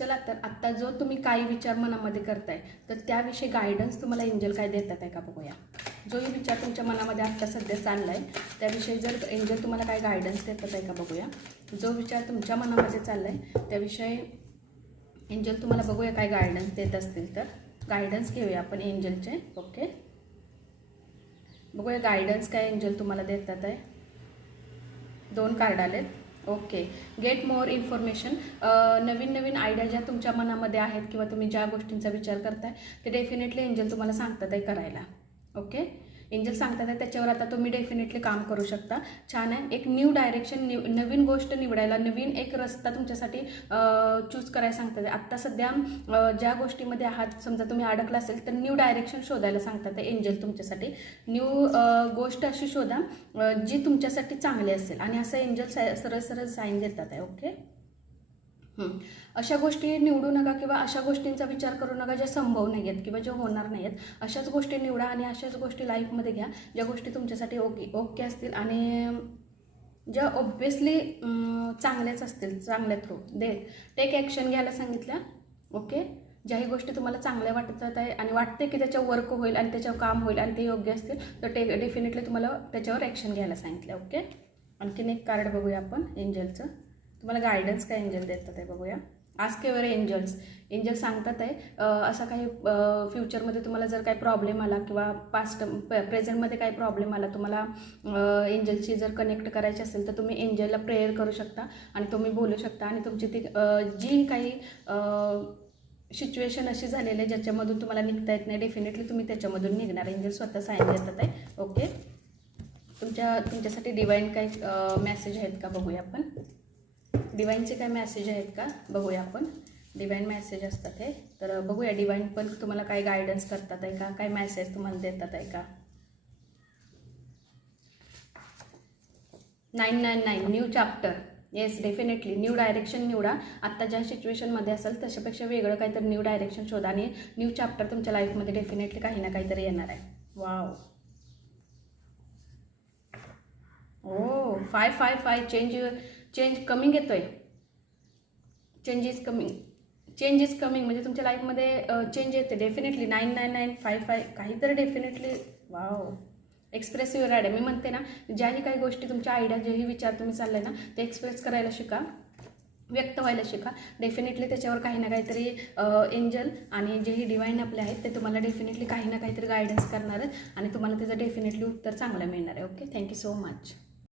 चला तर आत्ता जो तुम्ही काही विचार मनामध्ये करताय तर त्याविषयी गायडन्स तुम्हाला एंजल काय देतात आहे का बघूया. जोही विचार तुमच्या मनामध्ये आत्ता सध्या चालला आहे त्याविषयी जर एंजल तुम्हाला काय गायडन्स देतात आहे का बघूया. जो विचार तुमच्या मनामध्ये चालला आहे त्याविषयी एंजल तुम्हाला बघूया काय गायडन्स देत असतील तर गायडन्स घेऊया आपण एंजलचे. ओके, बघूया गायडन्स काय एंजल तुम्हाला देतात आहे. 2 कार्ड आलेत. Okay, get more information. नवीन नवीन आयडिया ज्या तुमच्या मनामध्ये आहेत किंवा तुम्ही ज्या गोष्टींचा विचार करताय ते डेफिनेटली एंजल तुम्हाला सांगतात आहे करायला. ओके, एंजल सांगतात आहे त्याच्यावर आता तुम्ही डेफिनेटली काम करू शकता. छान आहे. एक न्यू डायरेक्शन, नवीन गोष्ट निवडायला, नवीन एक रस्ता तुमच्यासाठी चूज करायला सांगतात आहे. आत्ता सध्या ज्या गोष्टीमध्ये आहात समजा तुम्ही अडकला असेल तर न्यू डायरेक्शन शोधायला सांगतात आहे एंजल तुमच्यासाठी. न्यू गोष्ट अशी शोधा जी तुमच्यासाठी चांगली असेल आणि असं एंजल सरळ सरळ साईन देतात आहे. ओके, अशा गोष्टी निवडू नका किंवा अशा गोष्टींचा विचार करू नका ज्या संभव नाही आहेत किंवा ज्या होणार नाही आहेत. अशाच गोष्टी निवडा आणि अशाच गोष्टी लाईफमध्ये घ्या ज्या गोष्टी तुमच्यासाठी ओके असतील आणि ज्या ऑब्वियसली चांगल्याच असतील. चांगल्या थ्रू टेक ॲक्शन घ्यायला सांगितल्या. ओके, ज्याही गोष्टी तुम्हाला चांगल्या वाटत आहे आणि वाटते की त्याच्यावर वर्क होईल आणि त्याच्यावर काम होईल आणि ते योग्य असतील तर डेफिनेटली तुम्हाला त्याच्यावर ॲक्शन घ्यायला सांगितलं. ओके, आणखीन एक कार्ड बघूया आपण एंजलचं. तुम्हाला गायडन्स काय एंजल देतात आहे बघूया. Ask your angels. एंजल सांगतात आहे असा काही फ्युचरमध्ये तुम्हाला जर काही प्रॉब्लेम आला किंवा प्रेझेंटमध्ये काही प्रॉब्लेम आला तुम्हाला एंजलशी जर कनेक्ट करायची असेल तर तुम्ही एंजलला प्रेयर करू शकता आणि तुम्ही बोलू शकता आणि तुमची ती जी काही सिच्युएशन अशी झालेली आहे ज्याच्यामधून तुम्हाला निघता येत नाही डेफिनेटली तुम्ही त्याच्यामधून निघणार. एंजल स्वतः साईन देतात आहे. ओके, तुमच्यासाठी डिवाईन काही मेसेज आहेत का बघूया आपण. डिवाईनचे काय मेसेज आहेत का बघूया आपण. डिवाईन मेसेज असतात हे तर बघूया डिवाईन पण तुम्हाला काय गायडन्स करतात आहे का, काय मेसेज तुम्हाला देतात आहे का. 999 new chapter. Yes, definitely new direction निवडा. आत्ता ज्या सिच्युएशनमध्ये असेल तशापेक्षा वेगळं काहीतरी न्यू डायरेक्शन शोधा आणि न्यू चॅप्टर तुमच्या लाईफमध्ये डेफिनेटली काही ना काहीतरी येणार आहे. वाव. ओ 555 चेंज कमिंग येतोय. चेंज इज कमिंग म्हणजे तुमच्या लाईफमध्ये चेंज येते डेफिनेटली. 99955 काहीतरी definitely. Wow. Express your idea. मी म्हणते ना ज्याही काही गोष्टी तुमच्या आयडिया जेही विचार तुम्ही चालले ना ते एक्सप्रेस करायला शिका, व्यक्त व्हायला शिका. डेफिनेटली त्याच्यावर काही ना काहीतरी एंजल आणि जेही डिवाईन आपले आहेत ते तुम्हाला डेफिनेटली काही ना काहीतरी गायडन्स करणार आहेत आणि तुम्हाला त्याचं डेफिनेटली उत्तर चांगलं मिळणार आहे. Okay, thank you so much.